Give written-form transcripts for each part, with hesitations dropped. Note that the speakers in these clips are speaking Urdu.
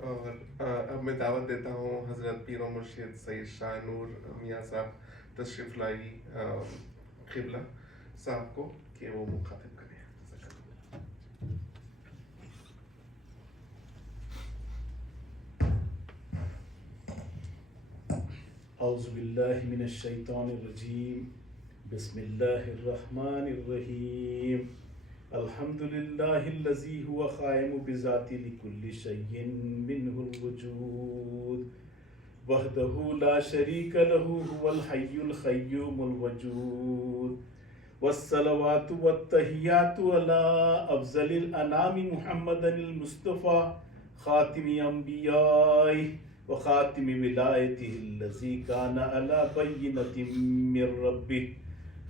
اور اب میں دعوت دیتا ہوں حضرت پیر و مرشد سید شاہ نور میاں صاحب تشریف لائی قبلہ صاحب کو کہ وہ مخاطب کریں. اعوذ باللہ من الشیطان الرجیم. بسم اللہ الرحمن الرحیم. الحمد للہ الذی هو قائم بذاتی لکل شیء منہ الوجود وحدہ لا شریک لہ هو الحی القیوم الوجود والصلوات والتحیات علی افضل الانام محمد المصطفیٰ خاتم انبیاء وخاتم ولایتہ الذی کان علی بینۃ من ربہ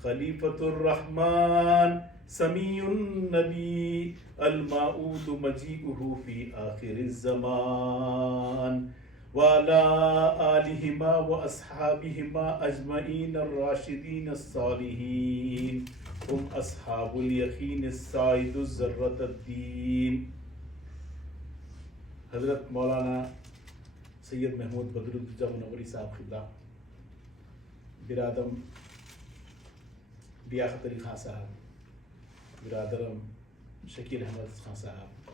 خلیفۃ الرحمن سمیع النبی الموعود مجیئہ فی آخر الزمان وعلی آلہما واصحابہما اجمعین الراشدین الصالحین ہم اصحاب الیقین السائد الذرۃ الدین. حضرت مولانا سید محمود بدرالدجا منوری صاحب قبلہ، برادم لیاقت علی خان صاحب، برادرم شکیل احمد خان صاحب،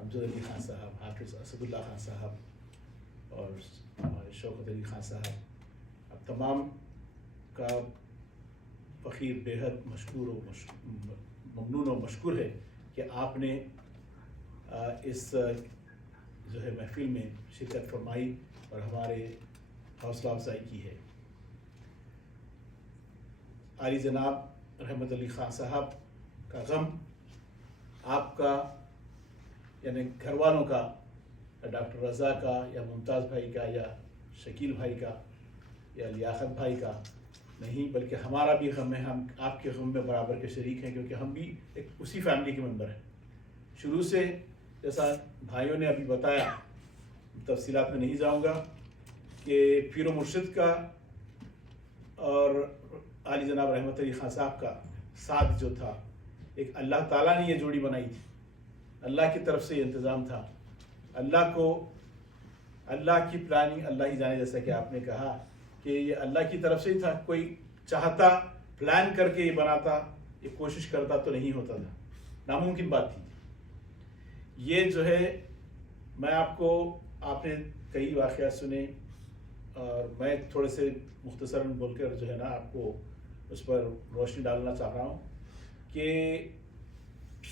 امجد علی خان صاحب، حافظ اسد اللہ خان صاحب اور ہمارے شوکت علی خان صاحب، اب تمام کا فقیر بےحد مشکور و ممنون و مشکور ہے کہ آپ نے اس جو ہے محفل میں شرکت فرمائی اور ہمارے حوصلہ افزائی کی ہے. عالی جناب رحمت علی خان صاحب کا غم آپ کا یعنی گھر والوں کا، ڈاکٹر رضا کا یا ممتاز بھائی کا یا شکیل بھائی کا یا لیاقت بھائی کا نہیں، بلکہ ہمارا بھی غم ہے. ہم آپ کے غم میں برابر کے شریک ہیں کیونکہ ہم بھی ایک اسی فیملی کے ممبر ہیں. شروع سے جیسا بھائیوں نے ابھی بتایا، تفصیلات میں نہیں جاؤں گا، کہ پیر و مرشد کا اور عالی جناب رحمت علی خان صاحب کا ساتھ جو تھا، ایک اللہ تعالیٰ نے یہ جوڑی بنائی تھی، اللہ کی طرف سے یہ انتظام تھا. اللہ کی پلاننگ اللہ ہی جانے، جیسا کہ آپ نے کہا کہ یہ اللہ کی طرف سے ہی تھا. کوئی چاہتا پلان کر کے یہ بناتا، یہ کوشش کرتا تو نہیں ہوتا تھا، ناممکن بات تھی. یہ جو ہے میں آپ نے کئی واقعات سنے اور میں تھوڑے سے مختصراً بول کر جو ہے نا آپ کو اس پر روشنی ڈالنا چاہ رہا ہوں کہ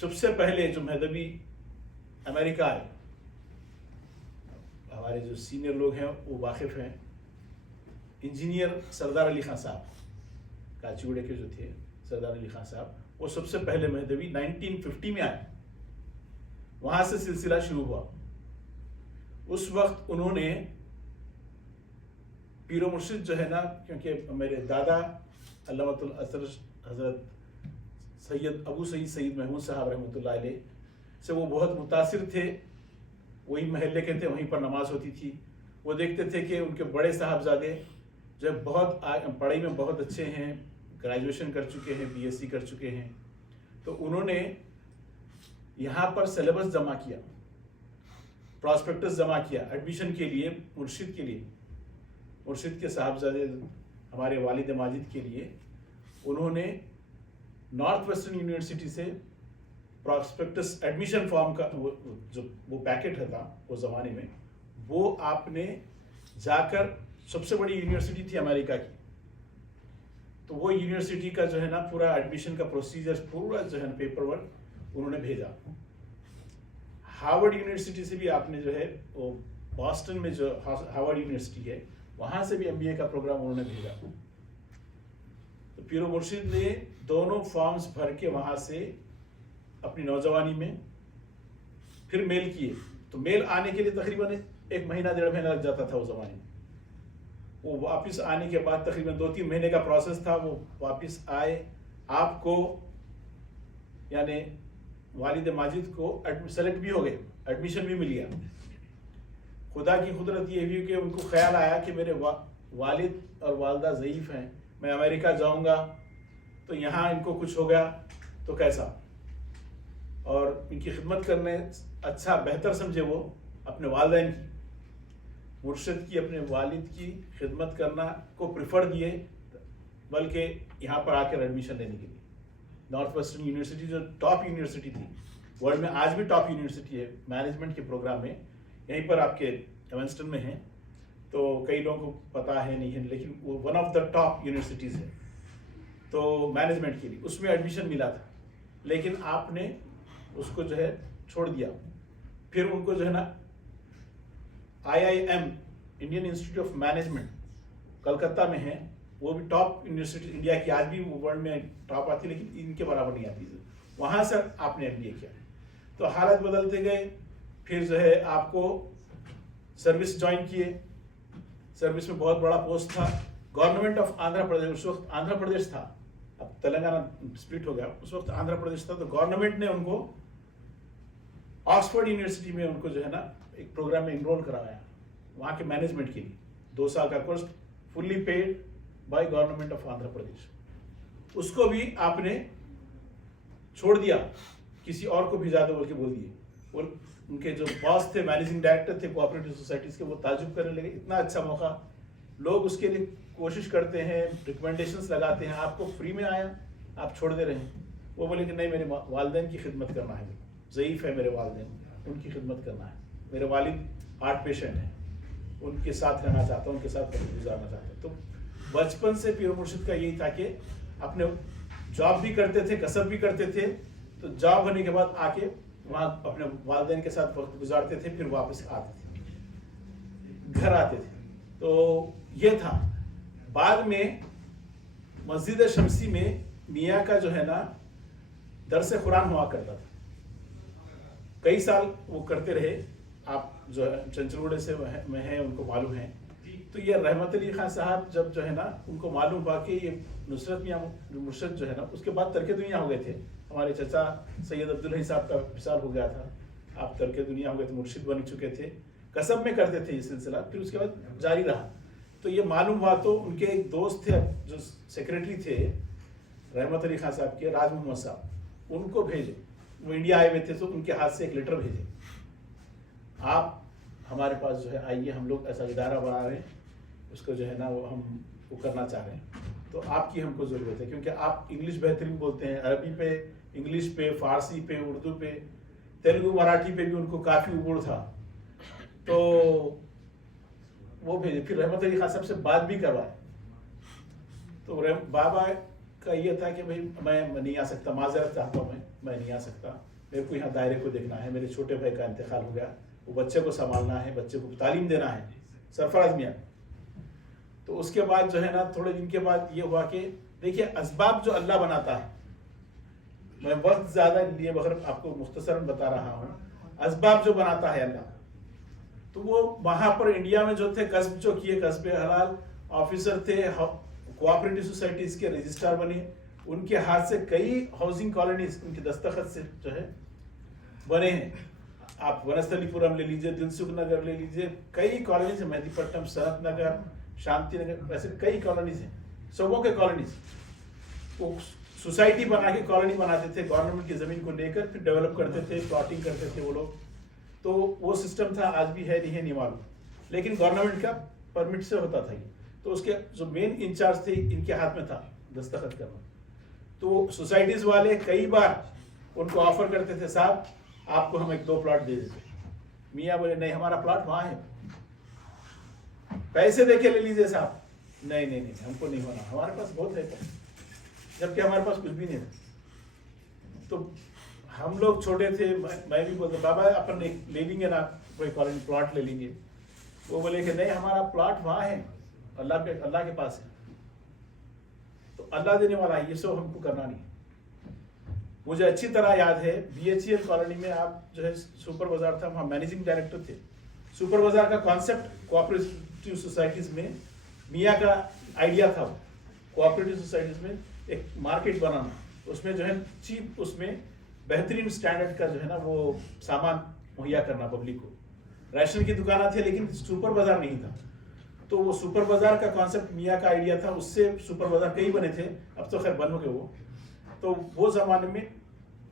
سب سے پہلے جو مہدوی امریکہ آئے، ہمارے جو سینئر لوگ ہیں وہ واقف ہیں، انجینئر سردار علی خان صاحب کاچیگوڑے کے جو تھے، سردار علی خان صاحب، وہ سب سے پہلے مہدوی 1950 میں آئے. وہاں سے سلسلہ شروع ہوا. اس وقت انہوں نے پیر و مرشد جو ہے نا، کیونکہ میرے دادا علامۃ الاثر حضرت ابو سعید محمود صاحب رحمۃ اللہ علیہ سے وہ بہت متاثر تھے. وہی محلے کے تھے، وہیں پر نماز ہوتی تھی. وہ دیکھتے تھے کہ ان کے بڑے صاحبزادے جو بہت پڑھائی میں بہت اچھے ہیں، گریجویشن کر چکے ہیں، BSc کر چکے ہیں. تو انہوں نے یہاں پر سلیبس جمع کیا، پراسپیکٹس جمع کیا ایڈمیشن کے لیے، مرشد کے لیے، مرشد کے صاحبزادے ہمارے والد ماجد کے لیے. انہوں نے نارتھ ویسٹرن یونیورسٹی سے پراسپیکٹس ایڈمیشن فارم کا وہ پیکٹ تھا اس زمانے میں، وہ آپ نے جا کر، سب سے بڑی یونیورسٹی تھی امریکہ کی، تو وہ یونیورسٹی کا جو ہے نا پورا ایڈمیشن کا پروسیجر، پورا جو ہے نا پیپر ورک انہوں نے بھیجا. ہارورڈ یونیورسٹی سے بھی آپ نے جو ہے وہ باسٹن میں جو ہارورڈ یونیورسٹی ہے وہاں سے بھی MBA کا پروگرام انہوں نے بھیجا. تو پیر و مرشد نے دونوں فارمز بھر کے وہاں سے اپنی نوجوانی میں پھر میل کیے. تو میل آنے کے لیے تقریباً 1 مہینہ 1.5 مہینہ لگ جاتا تھا اس زمانے میں. وہ واپس آنے کے بعد تقریباً 2-3 مہینے کا پروسیس تھا. وہ واپس آئے، آپ کو یعنی والد ماجد کو سلیکٹ بھی ہو گئے، ایڈمیشن بھی مل گیا. خدا کی قدرت یہ ہوئی کہ ان کو خیال آیا کہ میرے والد اور والدہ ضعیف ہیں، میں امریکہ جاؤں گا تو یہاں ان کو کچھ ہو گیا تو کیسا. اور ان کی خدمت کرنے اچھا بہتر سمجھے وہ اپنے والدین کی، مرشد کی، اپنے والد کی خدمت کرنا کو پریفر دیے، بلکہ یہاں پر آ کر ایڈمیشن لینے کے لیے نارتھ ویسٹرن یونیورسٹی جو ٹاپ یونیورسٹی تھی ورلڈ میں، آج بھی ٹاپ یونیورسٹی ہے مینجمنٹ کے پروگرام میں، یہیں پر آپ کے ایونسٹن میں ہیں، تو کئی لوگوں کو پتا ہے نہیں ہے، لیکن وہ one of the top universities ہے تو مینجمنٹ کے لیے اس میں ایڈمیشن ملا تھا، لیکن آپ نے اس کو جو ہے چھوڑ دیا. پھر ان کو جو ہے نا IIM Indian Institute of Management Calcutta میں ہے، وہ بھی ٹاپ یونیورسٹی انڈیا کی، آج بھی ورلڈ میں ٹاپ آتی ہے لیکن ان کے برابر نہیں آتی، وہاں سے آپ نے MBA کیا. تو حالات بدلتے گئے، پھر جو ہے آپ کو سروس جوائن کیے، سروس میں بہت بڑا پوسٹ تھا، گورنمنٹ آف آندھرا پردیش، اس وقت آندھرا پردیش تھا، اب تلنگانہ سپلٹ ہو گیا، اس وقت آندھرا پردیش تھا، تو گورنمنٹ نے ان کو آکسفورڈ یونیورسٹی میں ان کو جو ہے نا ایک پروگرام میں انرول کرایا وہاں کے مینجمنٹ کے لیے، 2 سال کا course fully paid by government of Andhra Pradesh. اس کو بھی آپ نے چھوڑ دیا، کسی اور کو بھی زیادہ بول دیے، اور ان کے جو باس تھے، مینیجنگ ڈائریکٹر تھے کوآپریٹو سوسائٹیز کے، وہ تعجب کرنے لگے، اتنا اچھا موقع، لوگ اس کے لیے کوشش کرتے ہیں، ریکمنڈیشنز لگاتے ہیں، آپ کو فری میں آیا آپ چھوڑ دے رہے ہیں. وہ بولے کہ نہیں، میرے والدین کی خدمت کرنا ہے، ضعیف ہے میرے والدین، ان کی خدمت کرنا ہے، میرے والد ہارٹ پیشنٹ ہیں، ان کے ساتھ رہنا چاہتا ہوں، ان کے ساتھ وقت گزارنا چاہتا ہوں. تو بچپن سے پیر مرشد کا یہی تھا کہ اپنے جاب بھی کرتے تھے، کسب بھی کرتے تھے، تو جاب ہونے کے بعد آ کے وہاں اپنے والدین کے ساتھ وقت گزارتے تھے، پھر واپس آتے تھے، گھر آتے تھے. تو یہ تھا. بعد میں مسجد شمسی میں میاں کا جو ہے نا درس قرآن ہوا کرتا تھا، کئی سال وہ کرتے رہے. آپ جو ہے چنچل گڑھے سے میں ہیں، ان کو معلوم ہے. تو یہ رحمت علی خان صاحب جب جو ہے نا ان کو معلوم ہوا کہ یہ نصرت میاں مرشد جو ہے نا، اس کے بعد ترک دنیا ہو گئے تھے. ہمارے چچا سید عبدالحی صاحب کا وصال ہو گیا تھا، آپ ترک دنیا ہو گئے تھے، مرشد بن چکے تھے، قصب میں کرتے تھے یہ سلسلہ، پھر اس کے بعد جاری رہا. تو یہ معلوم ہوا تو ان کے ایک دوست تھے جو سیکریٹری تھے رحمت علی خان صاحب کے، راج محمد صاحب، ان کو بھیجے. وہ انڈیا آئے ہوئے تھے تو ان کے ہاتھ سے ایک لیٹر بھیجے، آپ ہمارے پاس جو ہے آئیے، ہم لوگ ایسا ادارہ بنا رہے ہیں، اس کو جو ہے نا ہم وہ کرنا چاہ رہے ہیں، تو آپ کی ہم کو ضرورت ہے، کیونکہ آپ انگلش بہترین بولتے ہیں، عربی پہ، انگلش پہ، فارسی پہ، اردو پہ، تیلگو مراٹھی پہ بھی ان کو کافی عبور تھا. تو وہ بھیجے. پھر رحمت علی خان صاحب سے بات بھی کروائے. تو بابا کا یہ تھا کہ بھائی میں نہیں آ سکتا، معذرت چاہتا ہوں، میں نہیں آ سکتا، میرے کو یہاں دائرے کو دیکھنا ہے، میرے چھوٹے بھائی کا انتقال ہو گیا، وہ بچے کو سنبھالنا ہے، بچے کو تعلیم دینا ہے، سرفراز میاں. تو اس کے بعد جو ہے نا تھوڑے دن کے بعد یہ ہوا کہ دیکھیے اسباب جو اللہ بناتا ہے، میں وقت زیادہ لیے بغیر آپ کو مختصراً بتا رہا ہوں، اسباب جو بناتا ہے اللہ، تو وہ وہاں پر انڈیا میں جو تھے، قصب جو کیے، قصب حلال آفیسر تھے، کوآپریٹو سوسائٹیز کے رجسٹرار بنے، ان کے ہاتھ سے کئی ہاؤسنگ کالونیز ان کے دستخط سے جو ہے بنے ہیں. آپ ونستلی پورم لے لیجیے، دلسکھ نگر لے لیجیے، کئی کالونیز ہیں، مہدی پٹنم، سنت نگر، شانتی نگر، ایسے کئی کالونیز ہیں، صوبوں کے کالونیز. وہ سوسائٹی بنا کے کالونی بناتے تھے، گورنمنٹ کی زمین کو لے کر پھر ڈیولپ کرتے تھے، پلاٹنگ کرتے تھے وہ لوگ. تو وہ سسٹم تھا، آج بھی ہے نہیں معلوم، لیکن گورنمنٹ کا پرمٹ سے ہوتا تھا یہ. تو اس کے جو مین انچارج تھے ان کے ہاتھ میں تھا دستخط کرنا. تو سوسائٹیز والے کئی بار ان کو آفر کرتے تھے، صاحب آپ کو ہم 1-2 پلاٹ دے دیتے. میاں بولے نہیں، ہمارا پلاٹ وہاں ہے، پیسے دے کے لے لیجیے صاحب. نہیں، ہم کو نہیں ہونا، ہمارے پاس بہت ہے، جبکہ ہمارے پاس کچھ بھی نہیں تھا. تو ہم لوگ چھوٹے تھے، میں بھی بولتا بابا اپن لے لیں گے نا، کوئی کالونی پلاٹ لے لیں گے. وہ بولے کہ نہیں، ہمارا پلاٹ وہاں ہے، اللہ کے پاس ہے، تو اللہ دینے والا ہے، یہ سب ہم کو کرنا نہیں. مجھے اچھی طرح یاد ہے BHEL کالونی میں آپ جو ہے سپر بازار تھا، وہاں مینیجنگ ڈائریکٹر تھے. سپر بازار کا کانسیپٹ کوآپریٹو سوسائٹیز میں میاں کا آئیڈیا تھا، کوآپریٹو سوسائٹیز میں ایک مارکیٹ بنانا، اس میں جو ہے چیپ، اس میں بہترین سٹینڈرڈ کا جو ہے نا وہ سامان مہیا کرنا پبلک کو. ریشن کی دکانیں تھے لیکن سپر بازار نہیں تھا. تو وہ سپر بازار کا کانسیپٹ میاں کا آئیڈیا تھا، اس سے سپر بازار کئی بنے تھے، اب تو خیر بند ہو گئے وہ. تو وہ زمانے میں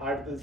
8-10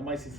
MICC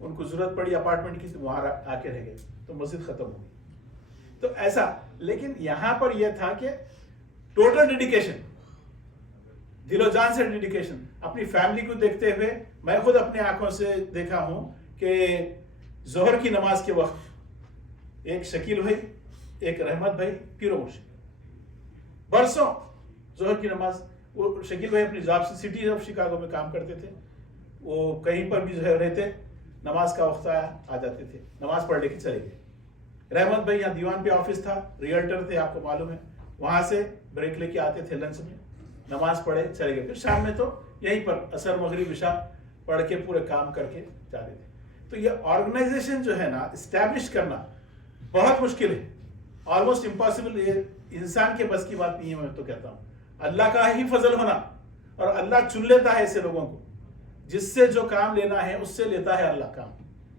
ان کو ضرورت پڑی اپارٹمنٹ کی تو وہاں آ کے رہ گئے تو مسجد ختم ہو گئی. تو ایسا, لیکن یہاں پر یہ تھا کہ ٹوٹل ڈیڈیکیشن, دل و جان سے ڈیڈیکیشن. اپنی فیملی کو دیکھتے ہوئے میں خود اپنے آنکھوں سے دیکھا ہوں کہ ظہر کی نماز کے وقت ایک شکیل بھائی, ایک رحمت بھائی, پیرو مرشد, برسوں ظہر کی نماز. وہ شکیل بھائی اپنی جاب سے سٹی آف شکاگو میں کام کرتے تھے, وہ کہیں پر بھی جو ہے رہتے, نماز کا وقت آیا آ جاتے تھے, نماز پڑھ لے کے چلے گئے. رحمت بھائی یہاں دیوان پہ آفس تھا, ریئلٹر تھے آپ کو معلوم ہے, وہاں سے بریک لے کے آتے تھے لنچ میں, نماز پڑھے چلے گئے. پھر شام میں تو یہیں پر عصر مغرب عشاء پڑھ کے پورے کام کر کے جاتے تھے. تو یہ آرگنائزیشن جو ہے نا اسٹیبلش کرنا بہت مشکل ہے, آلموسٹ امپاسبل. یہ انسان کے بس کی بات نہیں ہے, میں تو کہتا ہوں اللہ کا ہی فضل ہونا, اور اللہ چن لیتا ہے ایسے لوگوں کو, جس سے جو کام لینا ہے اس سے لیتا ہے اللہ کام,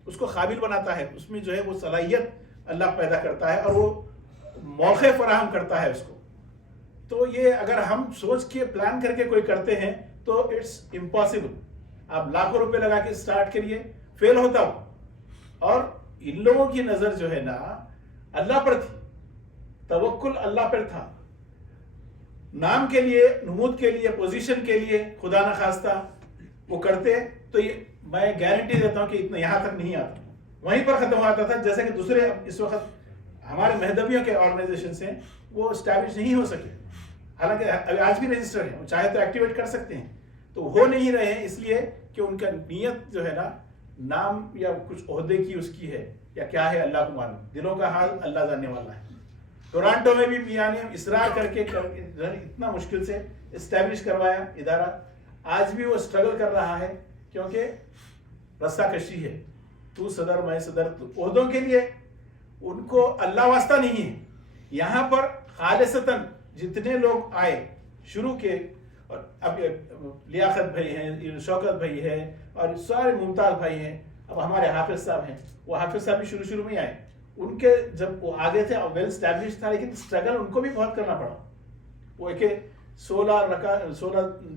اس کو قابل بناتا ہے, اس میں جو ہے وہ صلاحیت اللہ پیدا کرتا ہے اور وہ موقع فراہم کرتا ہے اس کو. تو یہ اگر ہم سوچ کے پلان کر کے کوئی کرتے ہیں تو اٹس امپاسبل. آپ لاکھوں روپے لگا کے اسٹارٹ کریے, فیل ہوتا ہو. اور ان لوگوں کی نظر جو ہے نا اللہ پر تھی, توکل اللہ پر تھا. نام کے لیے, نمود کے لیے, پوزیشن کے لیے خدا نہ خواستہ وہ کرتے تو یہ میں گارنٹی دیتا ہوں کہ اتنا یہاں تک نہیں آتا, وہیں پر ختم ہوتا تھا. جیسے کہ دوسرے اس وقت ہمارے مہدبیوں کے آرگنائزیشنز ہیں وہ اسٹیبلش نہیں ہو سکے, حالانکہ آج بھی رجسٹر ہیں, وہ چاہے تو ایکٹیویٹ کر سکتے ہیں, تو ہو نہیں رہے ہیں اس لیے کہ ان کا نیت جو ہے نا نام یا کچھ عہدے کی اس کی ہے یا کیا ہے, اللہ کو معلوم. دلوں کا حال اللہ جاننے والا ہے. ٹورانٹو میں بھی میاں نے اصرار کر کے اتنا مشکل سے اسٹیبلش کروایا ادارہ, آج بھی وہ اسٹرگل کر رہا ہے کیونکہ رسہ کشی ہے, تو صدر میں صدر. تو عہدوں کے لیے ان کو اللہ واسطہ نہیں ہے. یہاں پر خالصتاً جتنے لوگ آئے شروع کے, اور اب لیاقت بھائی ہیں, شوکت بھائی ہے, اور سارے ممتاز بھائی ہیں, اب ہمارے حافظ صاحب ہیں, وہ حافظ صاحب بھی شروع میں آئے. ان کے جب وہ آگے تھے ویل اسٹیبلش تھا, لیکن اسٹرگل ان کو بھی بہت کرنا پڑا. وہ ایک 16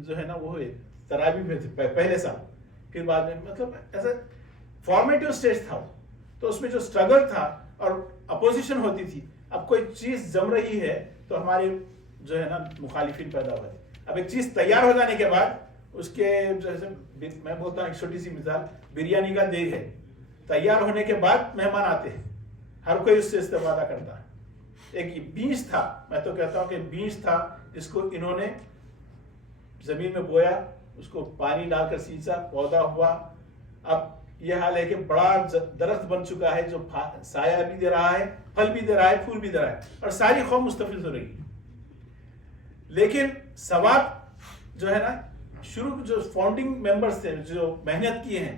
جو ہے نا وہ تراویح میں تھے پہلے سال, پھر بعد میں مطلب ایسا فارمیٹیو سٹیج تھا وہ. تو اس میں جو اسٹرگل تھا اور اپوزیشن ہوتی تھی, اب کوئی چیز جم رہی ہے تو ہمارے جو ہے نا مخالفین پیدا ہوئے. اب ایک چیز تیار ہو جانے کے بعد اس کے جیسے میں بولتا ہوں ایک چھوٹی سی مثال, بریانی کا دیگ ہے, تیار ہونے کے بعد مہمان آتے ہیں, ہر کوئی اس سے استفادہ کرتا ہے. ایک بیج تھا, میں تو کہتا ہوں کہ بیج تھا جس کو انہوں نے زمین میں بویا, اس کو پانی ڈال کر سینچا, پودا ہوا, اب یہ حال ہے کہ بڑا درخت بن چکا ہے جو سایہ بھی دے رہا ہے, پھل بھی دے رہا ہے, پھول بھی دے رہا ہے, اور ساری قوم مستفید ہو رہی ہے. لیکن ثواب جو ہے نا شروع جو فاؤنڈنگ ممبرز تھے جو محنت کیے ہیں,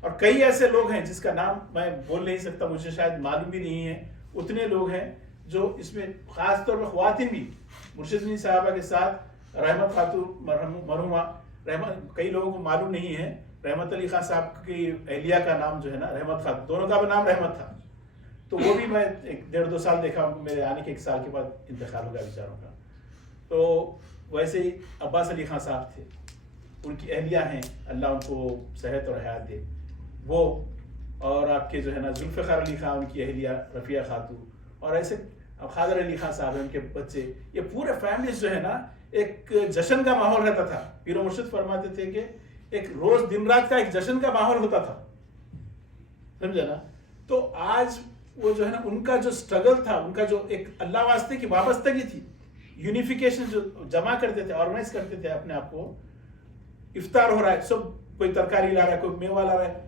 اور کئی ایسے لوگ ہیں جس کا نام میں بول نہیں سکتا, مجھے شاید معلوم بھی نہیں ہے, اتنے لوگ ہیں جو اس میں خاص طور پر خواتین بھی, مرشدین صاحبہ کے ساتھ رحمت خاتون مرحومہ رحمت, کئی لوگوں کو معلوم نہیں ہے, رحمت علی خان صاحب کی اہلیہ کا نام جو ہے نا رحمت خاتون, دونوں کا بھی نام رحمت تھا. تو وہ بھی میں 1.5-2 سال دیکھا, میرے آنے کے 1 سال کے بعد انتقال ہو گیا بیچاروں کا. تو ویسے ہی عباس علی خان صاحب تھے, ان کی اہلیہ ہیں, اللہ ان کو صحت اور حیات دے, وہ, اور آپ کے جو ہے نا ذوالفقار علی خان ان کی اہلیہ رفیہ خاتون, اور ایسے خاضر علی خان صاحب ہیں ان کے بچے. یہ پورے فیملیز جو ہے نا ایک جشن کا ماحول رہتا تھا. پیر و مرشد فرماتے تھے کہ ایک روز دن رات کا ایک جشن کا ماحول ہوتا تھا, سمجھا نا. تو آج وہ جو ہے نا ان کا جو سٹرگل تھا, ان کا جو ایک اللہ واسطے کی وابستگی تھی, یونیفیکیشن جو جمع کرتے تھے, آرگنائز کرتے تھے اپنے آپ کو. افطار ہو رہا ہے, سب کوئی ترکاری لا رہا ہے, کوئی میوہ لا رہا ہے,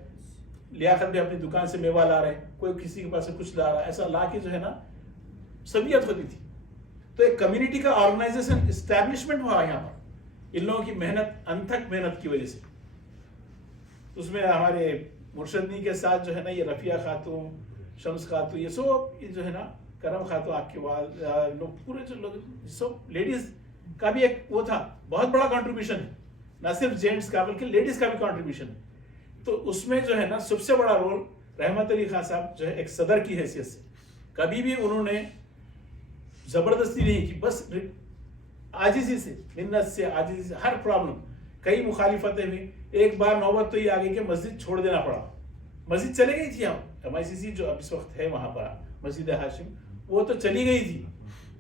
لیاقت بھی اپنی دکان سے میوہ لا رہا ہے, کوئی کسی کے پاس سے کچھ لا رہا ہے, ایسا لا کے جو ہے نا سبیت ہوتی تھی. تو ایک کمیونٹی کا آرگنائزیشن اسٹیبلشمنٹ ہوا یہاں پر, ان لوگوں کی محنت, انتھک محنت کی وجہ سے. اس میں ہمارے مرشدنی کے ساتھ جو ہے نا یہ رفیہ خاتون, شمس خاتون, یہ سب جو ہے نا کرم خاتون, آپ کے لوگ پورے جو لوگ سب لیڈیز کا بھی ایک وہ تھا, بہت بڑا کنٹریبیوشن ہے, نہ صرف جینٹس کا بلکہ لیڈیز کا بھی کنٹریبیوشن ہے. تو اس میں جو ہے نا سب سے بڑا رول رحمت علی خان صاحب جو ہے ایک صدر کی حیثیت سے, کبھی بھی انہوں نے زبردستی نہیں کی, بس عاجزی سے, منت سے, عاجزی سے. ہر پرابلم, کئی مخالفتیں بھی, ایک بار نوبت تو یہ آگے کہ مسجد چھوڑ دینا پڑا, مسجد چلے گئی تھی. ہم MICC جو اب اس وقت ہے وہاں پر مسجد ہاشم, وہ تو چلی گئی تھی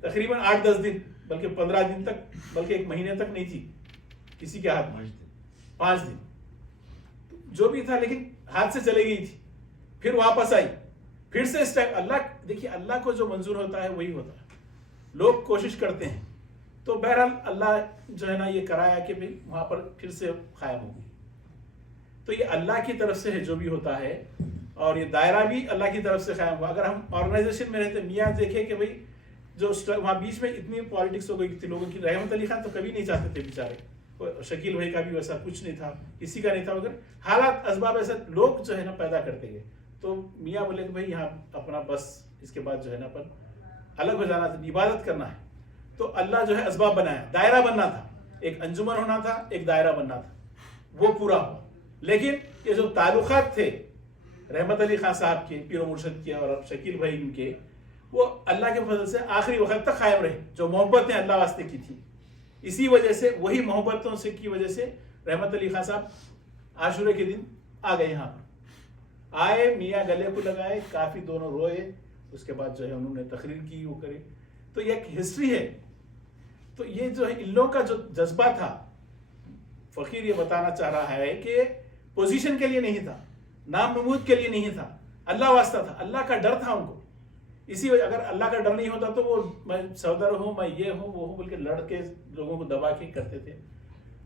تقریباً 8-10 دن, بلکہ 15 دن تک, بلکہ 1 مہینے تک نہیں تھی کسی کے ہاتھ میں, 5 دن جو بھی تھا, لیکن ہاتھ سے چلے گئی تھی. پھر واپس آئی, پھر سے اس ٹائم اللہ, دیکھیے اللہ کو جو منظور ہوتا ہے وہی ہوتا ہے, لوگ کوشش کرتے ہیں. تو بہرحال اللہ جو ہے نا یہ کرایا کہ بھئی وہاں پر پھر سے قائم ہوگی. تو یہ اللہ کی طرف سے ہے جو بھی ہوتا ہے, اور یہ دائرہ بھی اللہ کی طرف سے قائم ہوا. اگر ہم آرگنائزیشن میں رہتے, میاں دیکھے کہ بھئی جو وہاں بیچ میں اتنی پالیٹکس ہو گئی تھی لوگوں کی. رحمت علی خان تو کبھی نہیں چاہتے تھے بیچارے, شکیل بھائی کا بھی ویسا کچھ نہیں تھا, کسی کا نہیں تھا, مگر حالات اسباب ایسے لوگ جو ہے نا پیدا کرتے گئے. تو میاں بولے کہ بھئی یہاں اپنا بس اس کے بعد جو ہے نا پر الگ ہو جانا تھا, عبادت کرنا ہے. تو اللہ جو ہے اسباب بنایا, دائرہ بننا تھا, ایک انجمن ہونا تھا, ایک دائرہ بننا تھا, وہ پورا ہوا. لیکن یہ جو تعلقات تھے رحمت علی خان صاحب کے, پیر و مرشد کے, اور شکیل بھائی ان کے, وہ اللہ کے فضل سے آخری وقت تک قائم رہے. جو محبتیں اللہ واسطے کی تھی, اسی وجہ سے, وہی محبتوں سے کی وجہ سے رحمت علی خان صاحب عاشورے کے دن آ گئے. یہاں پر آئے, میاں گلے کو لگائے, کافی دونوں روئے, اس کے بعد جو ہے انہوں نے تقریر کی, وہ کرے. تو یہ ایک ہسٹری ہے. تو یہ جو ہے ان لوگوں کا جو جذبہ تھا, فقیر یہ بتانا چاہ رہا ہے کہ پوزیشن کے لیے نہیں تھا, نام نمود کے لیے نہیں تھا, اللہ واسطہ تھا, اللہ کا ڈر تھا ان کو. اسی وجہ, اگر اللہ کا ڈر نہیں ہوتا تو وہ میں سودر ہوں, میں یہ ہوں, وہ ہوں بول کے لڑ کے لوگوں کو دبا کے کرتے تھے.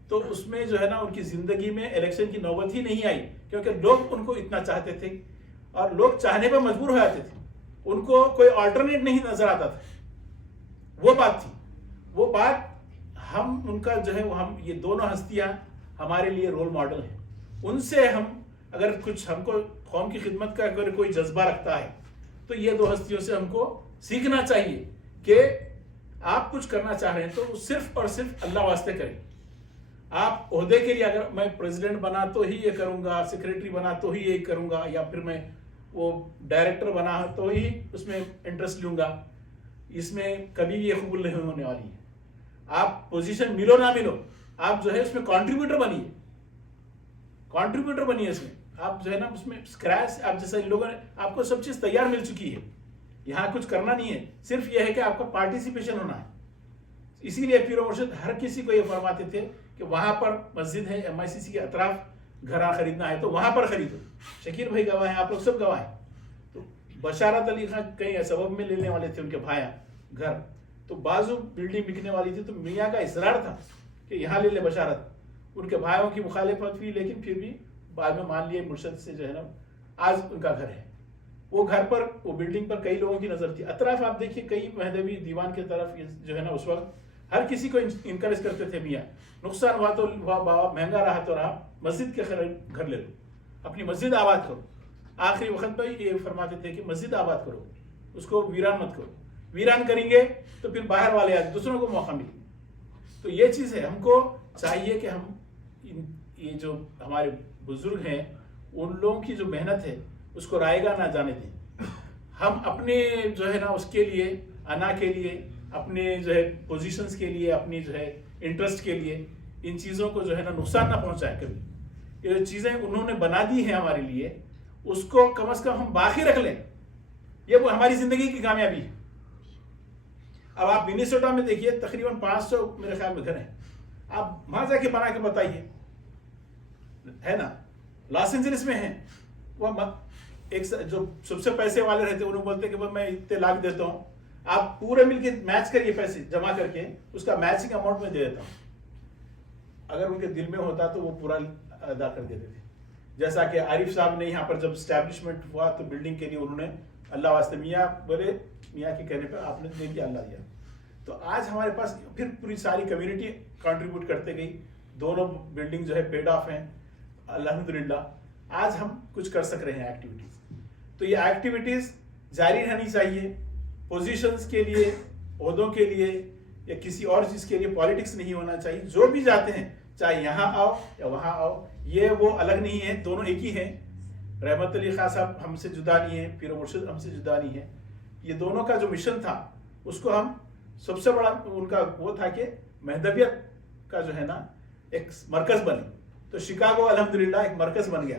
تو اس میں جو ہے نا ان کی زندگی میں الیکشن کی نوبت ہی نہیں آئی, کیونکہ لوگ ان کو اتنا چاہتے تھے, اور لوگ چاہنے پر مجبور ہو جاتے تھے. ان کو کوئی آلٹرنیٹ نہیں نظر آتا تھا. وہ بات تھی, وہ بات ہم ان کا جو ہے, ہم یہ دونوں ہستیاں ہمارے لیے رول ماڈل ہیں. ان سے ہم اگر کچھ, ہم کو قوم کی خدمت کا اگر کوئی جذبہ رکھتا ہے تو یہ دو ہستیوں سے ہم کو سیکھنا چاہیے کہ آپ کچھ کرنا چاہ رہے ہیں تو صرف اور صرف اللہ واسطے کریں. آپ عہدے کے لیے, اگر میں پریزیڈنٹ بنا تو ہی یہ کروں گا, سیکریٹری بنا تو ہی یہ کروں گا, یا پھر میں وہ ڈائریکٹر بنا تو ہی اس میں انٹرسٹ لوں گا, اس میں کبھی یہ قبول نہیں ہونے والی ہے. آپ پوزیشن ملو نہ ملو, آپ جو ہے اس میں کنٹریبیوٹر بنیے, کنٹریبیوٹر بنیے. اس میں آپ جو ہے نا اس میں اسکریچ, آپ جیسے ان لوگوں نے, آپ کو سب چیز تیار مل چکی ہے, یہاں کچھ کرنا نہیں ہے, صرف یہ ہے کہ آپ کا پارٹیسپیشن ہونا ہے. اسی لیے پیر و مرشد ہر کسی کو یہ فرماتے تھے کہ وہاں پر مسجد ہے, MICC کے اطراف گھر خریدنا ہے تو وہاں پر خریدو. شکیل بھائی گواہ ہیں, آپ لوگ سب گواہ ہیں. تو بشارت علی خان کہیں سبب میں لینے والے تھے ان کے بھایا گھر, تو بازو بلڈنگ بکنے والی تھی, تو میاں کا اصرار تھا کہ یہاں لے لے بشارت. ان کے بھائیوں کی مخالفت ہوئی, لیکن پھر بھی بعد میں مان لیے مرشد سے, جو ہے نا آج ان کا گھر ہے. وہ گھر پر, وہ بلڈنگ پر کئی لوگوں کی نظر تھی. اطراف آپ دیکھیے کئی مہدوی دیوان کی طرف جو ہے نا اس وقت ہر کسی کو انکریج کرتے تھے, میاں نقصان ہوا تو ہوا, بابا مہنگا رہا تو رہا, مسجد کے گھر لے لو, اپنی مسجد آباد کرو. آخری وقت پہ یہ فرماتے تھے کہ مسجد آباد کرو, اس کو ویران مت کرو. ویران کریں گے تو پھر باہر والے آج دوسروں کو موقع ملے. تو یہ چیز ہے, ہم کو چاہیے کہ ہم یہ جو ہمارے بزرگ ہیں ان لوگوں کی جو محنت ہے اس کو رائے گاہ نہ جانے دیں. ہم اپنے جو ہے نا اس کے لیے, انا کے لیے, اپنے جو ہے پوزیشنز کے لیے, اپنی جو ہے انٹرسٹ کے لیے ان چیزوں کو جو ہے نا نقصان نہ پہنچائے. کبھی یہ جو چیزیں انہوں نے بنا دی ہیں ہمارے لیے, اس کو کم از کم ہم باقی رکھ لیں. یہ وہ ہماری زندگی کی کامیابی ہے. اب آپ منیسوٹا میں دیکھیے تقریباً 500 میرے خیال میں گھر ہیں, آپ وہاں جا کے بنا کے بتائیے, ہے نا. لاس اینجلس میں ہیں, وہ ایک جو سب سے پیسے والے رہتے ہیں انہوں بولتے کہ میں اتنے لاکھ دیتا ہوں, آپ پورے مل کے میچ کریے, پیسے جمع کر کے اس کا میچنگ اماؤنٹ میں دے دیتا ہوں. اگر ان کے دل میں ہوتا تو وہ پورا ادا کر دیتے تھے. جیسا کہ عارف صاحب نے یہاں پر جب اسٹیبلشمنٹ ہوا تو بلڈنگ کے لیے انہوں نے اللہ واسطے, میاں بولے, میاں کے کہنے پہ آپ نے دے دیا, اللہ دیا. تو آج ہمارے پاس پھر پوری ساری کمیونٹی کنٹریبیوٹ کرتے گئی, دونوں بلڈنگ جو ہے پیڈ آف ہیں الحمدللہ. آج ہم کچھ کر سک رہے ہیں ایکٹیویٹیز. تو یہ ایکٹیویٹیز جاری رہنی چاہیے. پوزیشنز کے لیے, عہدوں کے لیے یا کسی اور چیز کے لیے پالیٹکس نہیں ہونا چاہیے. جو بھی جاتے ہیں چاہے یہاں آؤ یا وہاں آؤ, یہ وہ الگ نہیں ہے, دونوں ایک ہی ہیں. رحمت علی خان صاحب ہم سے جدا نہیں ہیں, پیر و مرشد ہم سے جدا نہیں ہے. یہ دونوں کا جو مشن تھا اس کو ہم, سب سے بڑا ان کا وہ تھا کہ مہدویت کا جو ہے نا ایک مرکز بنے. تو شکاگو الحمدللہ ایک مرکز بن گیا.